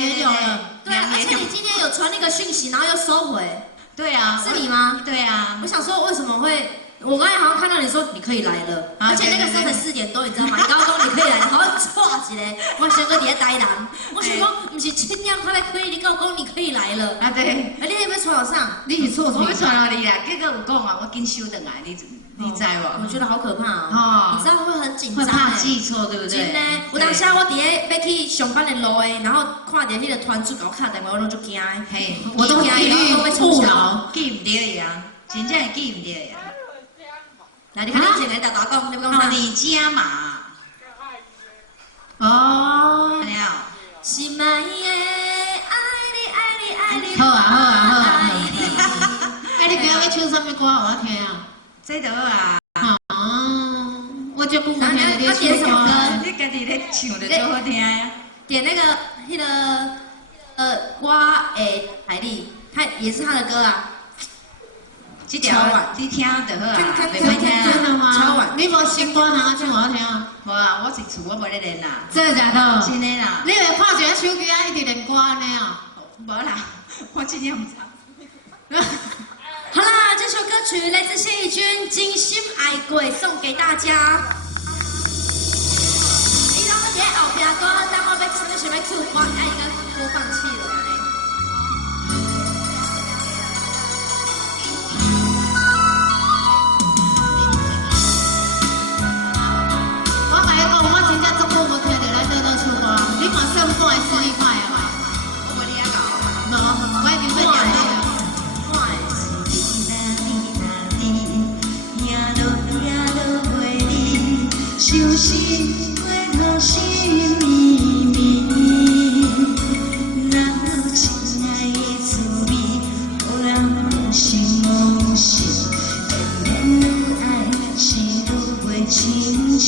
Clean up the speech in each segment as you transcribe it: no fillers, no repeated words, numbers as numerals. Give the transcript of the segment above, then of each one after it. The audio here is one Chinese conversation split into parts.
也有了。对，而且你今天有传那个讯息，然后又收回。对啊，是你吗？对啊，我想说为什么会？我刚才好像看到你说你可以来了，而且那个时候才4点多，你知道吗？你刚刚说你可以来，好像错一个，我想说你在台南，我想讲不是7点才来可以，你跟我讲你可以来了。啊对，你有没有传到上？你是错，我要传到你啦，结果有讲啊，我紧收回来，你知无？我觉得好可怕哦，你知道会很紧张，会怕记错，对不对？真的，有当下我伫咧要去上班的路诶，然后看到迄个团主给我敲电话，我拢就惊，嘿，我都一律不劳，记唔到伊啊，真正记唔到伊啊。来，你看你前面打讲，你讲啥？你家嘛？哦，安尼啊。心爱的，爱你，爱你，爱你。好啊，好啊，好啊。哎，你今日要唱什么歌？我听啊。这个啊。哦，我就不听你点什么歌？你家己咧唱就最好听呀。点那个，我的海丽，他也是他的歌啊。这条你听就好啊，袂歹听啊。真的吗？超晚，你无新歌通唱我听啊？无啊，我是厝我无咧练啦。真的假的？真的啦。你会看一个手机啊，一直练歌安尼啊？无啦，我今天唔唱。好啦，这首歌曲来自谢逸君《精心爱过》，送给大家。伊拢在后壁歌，等我要唱什么曲，我爱一个播放器了。你马上过来试一块啊！我你也搞，无，我已经在讲了。伤心过头心绵绵，若有亲爱的滋味，予人无心无心，偏偏愈爱是愈会清醒。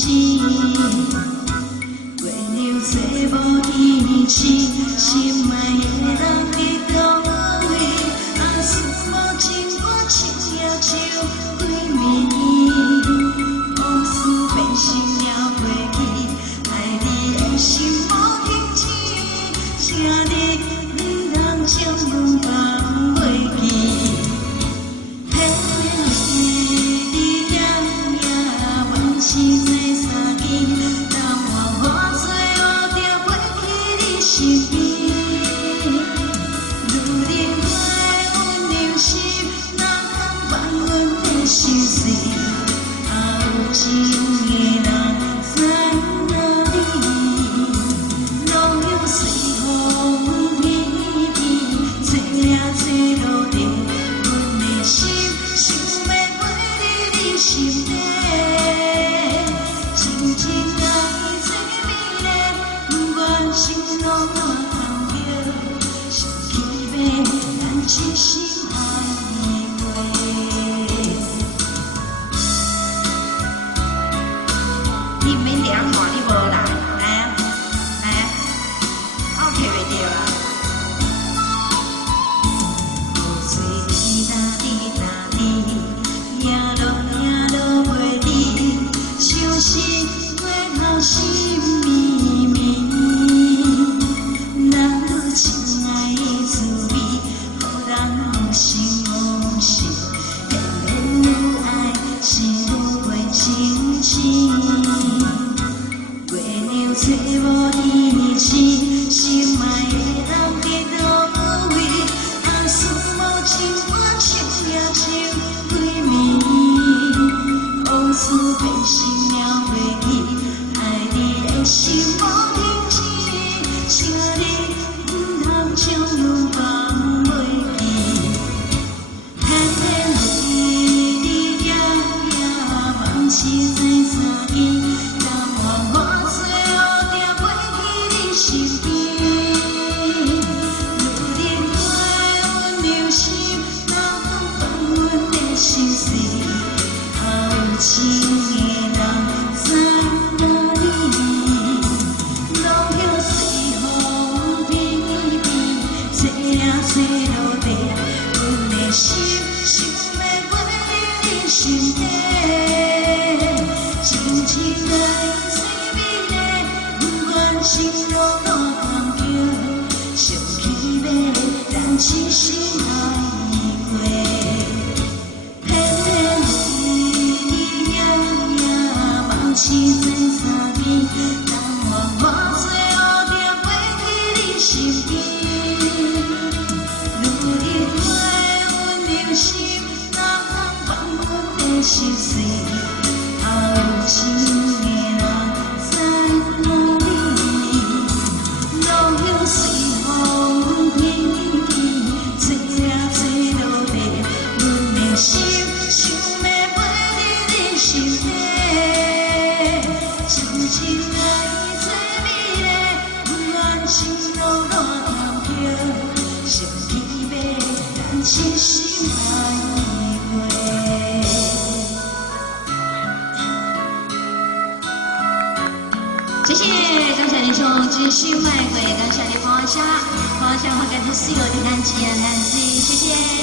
找无天星，心爱的人伫倒位？啊，思无情歌唱了唱几暝，往事变成了过去，爱你的心无停止，请你毋通将阮放袂记。偏偏你夜夜往事在相见。心边，如人爱阮流心，哪通放阮的心碎？啊，有情的人在哪里？拢有随风飘飘，吹呀吹落地，阮的心想要飞入你心底，静静爱最美丽，不愿心。拢我通着，想起要咱真心爱的话。你毋免点看，你无来，来啊，来啊，我摕袂着啊。雨水滴答滴答滴，夜落袂离，伤心过头心绵绵。亲爱的滋味，予人无心无心，偏偏愈爱是愈会清醒。月亮找无天星，心爱的人伫倒位？啊，思无情歌唱呀唱几暝，往事变成了过去，爱你的心无停止，请你。将阮放袂记，偏偏你夜梦是在相见，但愿我最后定飞去你身边。如人爱阮流心，哪通放阮的心碎？啊，有情的人在哪里？拢有随风飘。吹落地，阮的心想要飞入你心底，静静爱最美丽，不愿心拢通着，痴心爱过，偏偏你梦痴做三更，但愿我最后定袂记你身边。如日花阮人生，哪通放阮的心碎？还有情的人在哪里？路向随风天吹呀吹落地，阮的心想要飞入你心底。真情爱最美丽，不愿情路乱坎坷，想起要咱痴心爱过。谢谢张小林兄知心卖鬼，感谢你放下，放下我感觉所有的感情，谢谢。